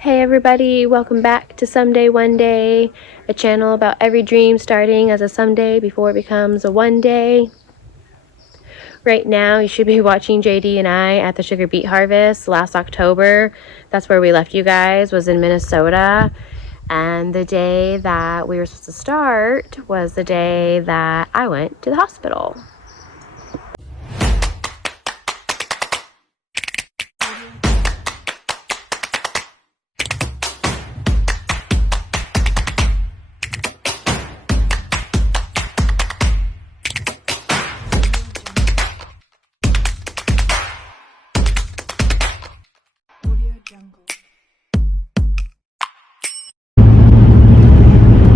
Hey everybody, welcome back to Someday One Day, a channel about every dream starting as a someday before it becomes a one day. Right now you should be watching JD and I at the sugar beet harvest last October. That's where we left you guys, was in Minnesota. And the day that we were supposed to start was the day that I went to the hospital.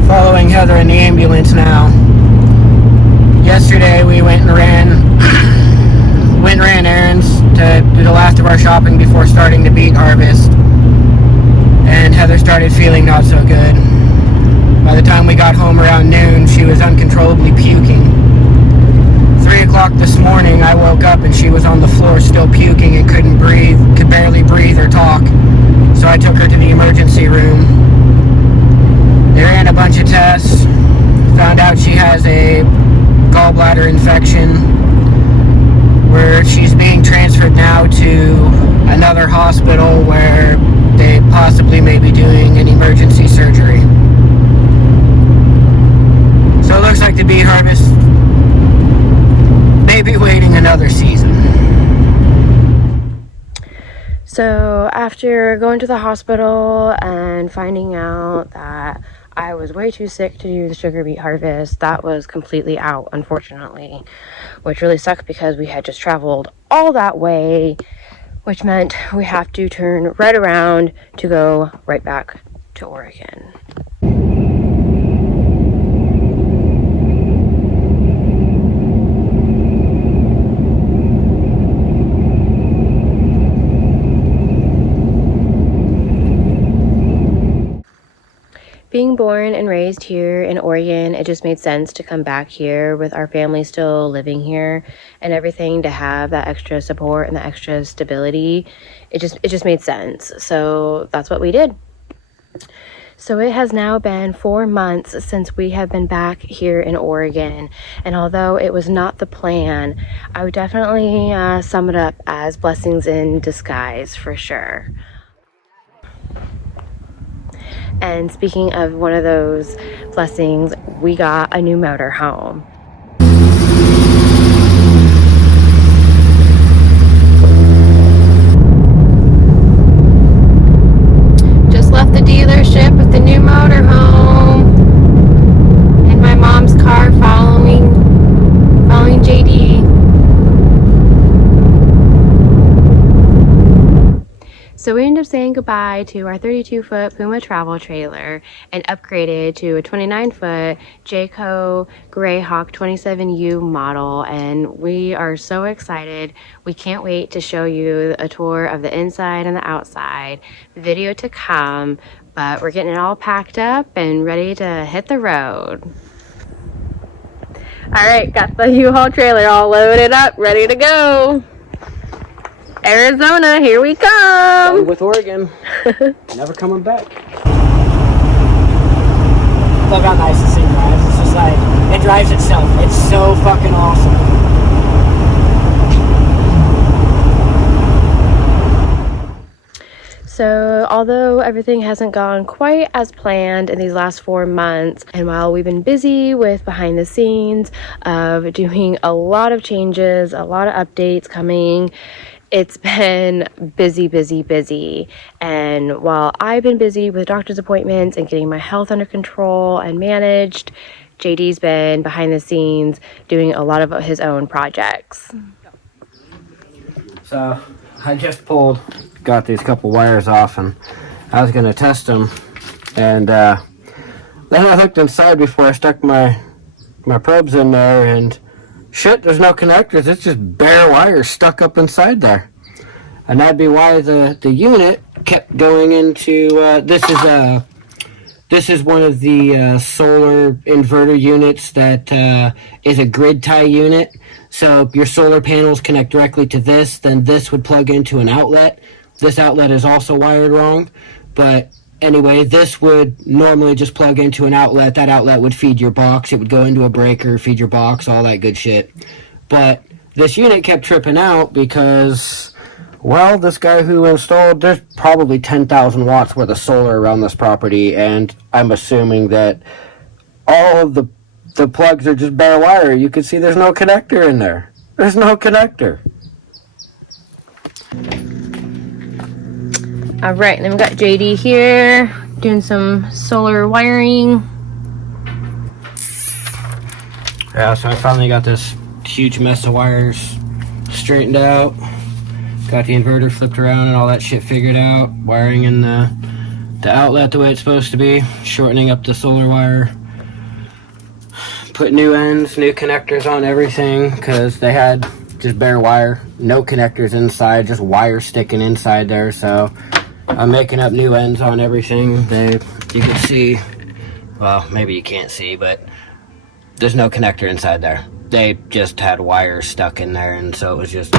Following Heather in the ambulance now. Yesterday we went and ran errands to do the last of our shopping before starting the beet harvest. And Heather started feeling not so good. By the time we got home around noon, she was uncontrollably puking. 3 o'clock this morning, I woke up and she was on the floor still puking and couldn't breathe, could barely breathe or talk. So I took her to the emergency room. They ran a bunch of tests, found out she has a gallbladder infection, where she's being transferred now to another hospital where they possibly may be doing an emergency surgery. So it looks like the beet harvest may be waiting another season. So after going to the hospital and finding out that I was way too sick to do the sugar beet harvest, that was completely out, unfortunately, which really sucked because we had just traveled all that way, which meant we have to turn right around to go right back to Oregon. Being born and raised here in Oregon, it just made sense to come back here with our family still living here and everything, to have that extra support and the extra stability. It just made sense. So that's what we did. So it has now been 4 months since we have been back here in Oregon. And although it was not the plan, I would definitely sum it up as blessings in disguise for sure. And speaking of one of those blessings, we got a new motorhome. Just left the dealership with the new motorhome, and my mom's car following JD. So we ended up saying goodbye to our 32-foot Puma travel trailer and upgraded to a 29-foot Jayco Greyhawk 27U model, and we are so excited. We can't wait to show you a tour of the inside and the outside. Video to come, but we're getting it all packed up and ready to hit the road. All right, got the U-Haul trailer all loaded up, ready to go. Arizona, here we come! Going with Oregon. Never coming back. Look how nice this thing drives. It's just like, it drives itself. It's so fucking awesome. So although everything hasn't gone quite as planned in these last 4 months, and while we've been busy with behind the scenes of doing a lot of changes, a lot of updates coming, it's been busy. And while I've been busy with doctor's appointments and getting my health under control and managed, JD's been behind the scenes doing a lot of his own projects. So I just got these couple wires off, and I was going to test them. And then I looked inside before I stuck my probes in there, and shit, there's no connectors. It's just bare wires stuck up inside there. And that'd be why the unit kept going into, this is one of the solar inverter units that is a grid tie unit. So your solar panels connect directly to this, then this would plug into an outlet. This outlet is also wired wrong. But anyway, this would normally just plug into an outlet. That outlet would feed your box. It would go into a breaker, feed your box, all that good shit. But this unit kept tripping out because, well, this guy who installed, there's probably 10,000 watts worth of solar around this property, and I'm assuming that all of the plugs are just bare wire. You can see there's no connector in there. There's no connector. All right, and then we got JD here doing some solar wiring. Yeah, so I finally got this huge mess of wires straightened out. Got the inverter flipped around and all that shit figured out. Wiring in the outlet the way it's supposed to be. Shortening up the solar wire. Put new ends, new connectors on everything because they had just bare wire. No connectors inside, just wire sticking inside there. So I'm making up new ends on everything. You can see, well, maybe you can't see, but there's no connector inside there. They just had wires stuck in there, and so it was just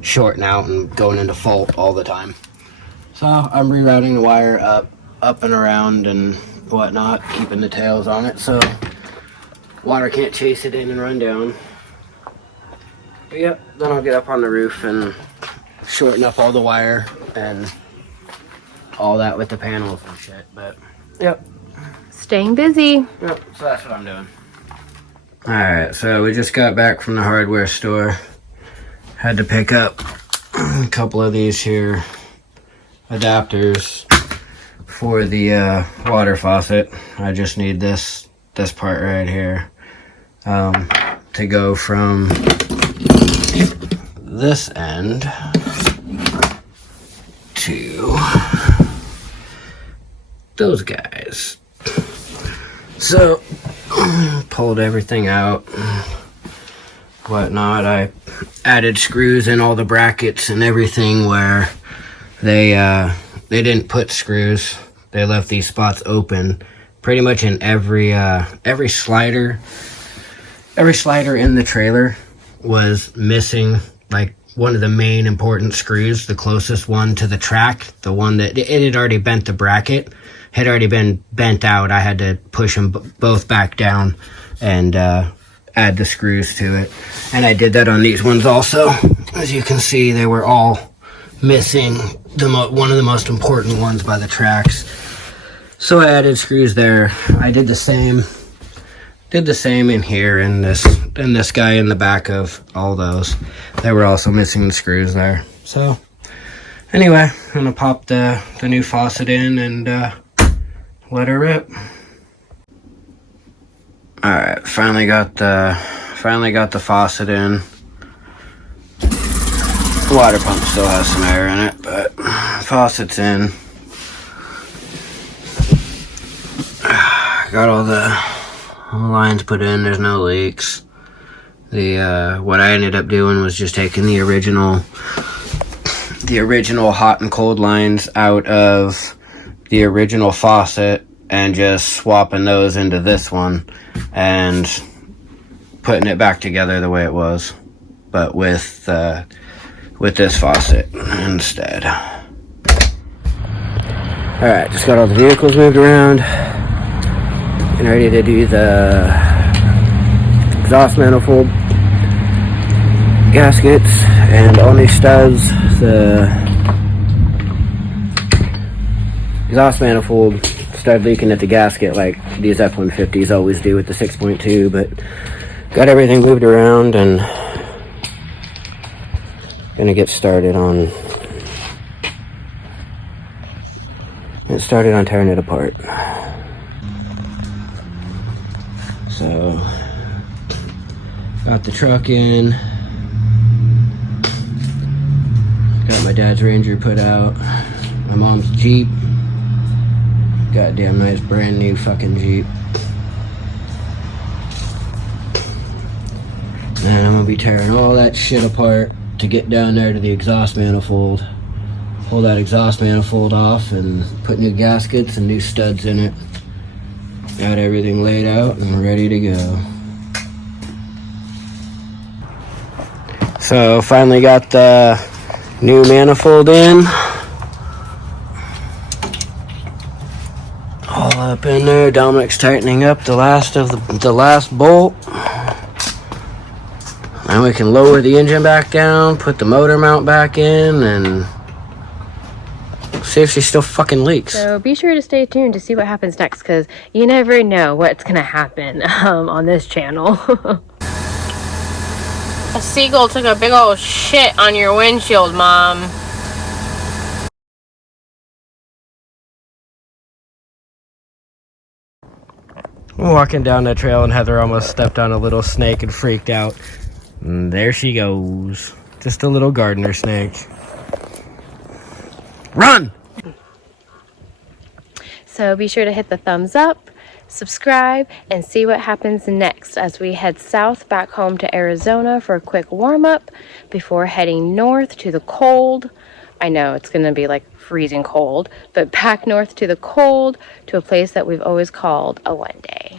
shorting out and going into fault all the time. So I'm rerouting the wire up and around and whatnot, keeping the tails on it so water can't chase it in and run down. But yep, then I'll get up on the roof and shorten up all the wire and all that with the panels and shit. But yep, Staying busy. yep, so that's what I'm doing. Alright, so we just got back from the hardware store. Had to pick up a couple of these here adapters for the water faucet. I just need this part right here to go from this end to those guys. So pulled everything out, whatnot. I added screws in all the brackets and everything where they didn't put screws. They left these spots open pretty much in every slider in the trailer was missing like one of the main important screws, the closest one to the track, the one that it had already bent. The bracket had already been bent out. I had to push them both back down and add the screws to it. And I did that on these ones also. As you can see, they were all missing one of the most important ones by the tracks. So I added screws there. I did the same in here, and this guy in the back of all those. They were also missing the screws there. So anyway, I'm gonna pop the new faucet in and let her rip. Alright, finally got the faucet in. The water pump still has some air in it, but faucet's in. Got all the lines put in, there's no leaks. What I ended up doing was just taking the original hot and cold lines out of the original faucet and just swapping those into this one and putting it back together the way it was, but with this faucet instead. Alright, just got all the vehicles moved around and ready to do the exhaust manifold gaskets and all new studs. The exhaust manifold started leaking at the gasket like these F-150s always do with the 6.2, but got everything moved around and gonna get started on tearing it apart. So got the truck in, got my dad's Ranger put out, my mom's Jeep, goddamn nice brand new fucking Jeep. And I'm gonna be tearing all that shit apart to get down there to the exhaust manifold, pull that exhaust manifold off and put new gaskets and new studs in it. Got everything laid out and we're ready to go. So finally got the new manifold in. Up in there, Dominic's tightening up the last bolt. And we can lower the engine back down, put the motor mount back in, and see if she still fucking leaks. So be sure to stay tuned to see what happens next, because you never know what's gonna happen on this channel. A seagull took a big old shit on your windshield, Mom. Walking down the trail and Heather almost stepped on a little snake and freaked out. And there she goes. Just a little gardener snake. Run! So be sure to hit the thumbs up, subscribe, and see what happens next as we head south back home to Arizona for a quick warm-up before heading north to the cold. I know it's going to be like freezing cold, but back north to the cold to a place that we've always called a Oneday.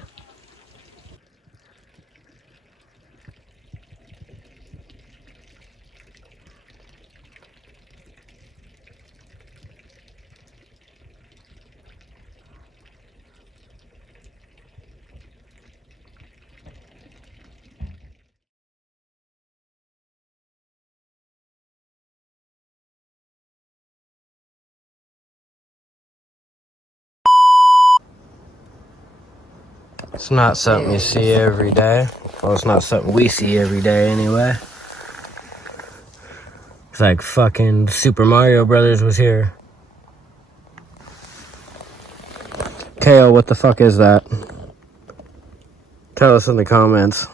It's not something you see every day. Well, it's not something we see every day anyway. It's like fucking Super Mario Brothers was here. Kale, what the fuck is that? Tell us in the comments.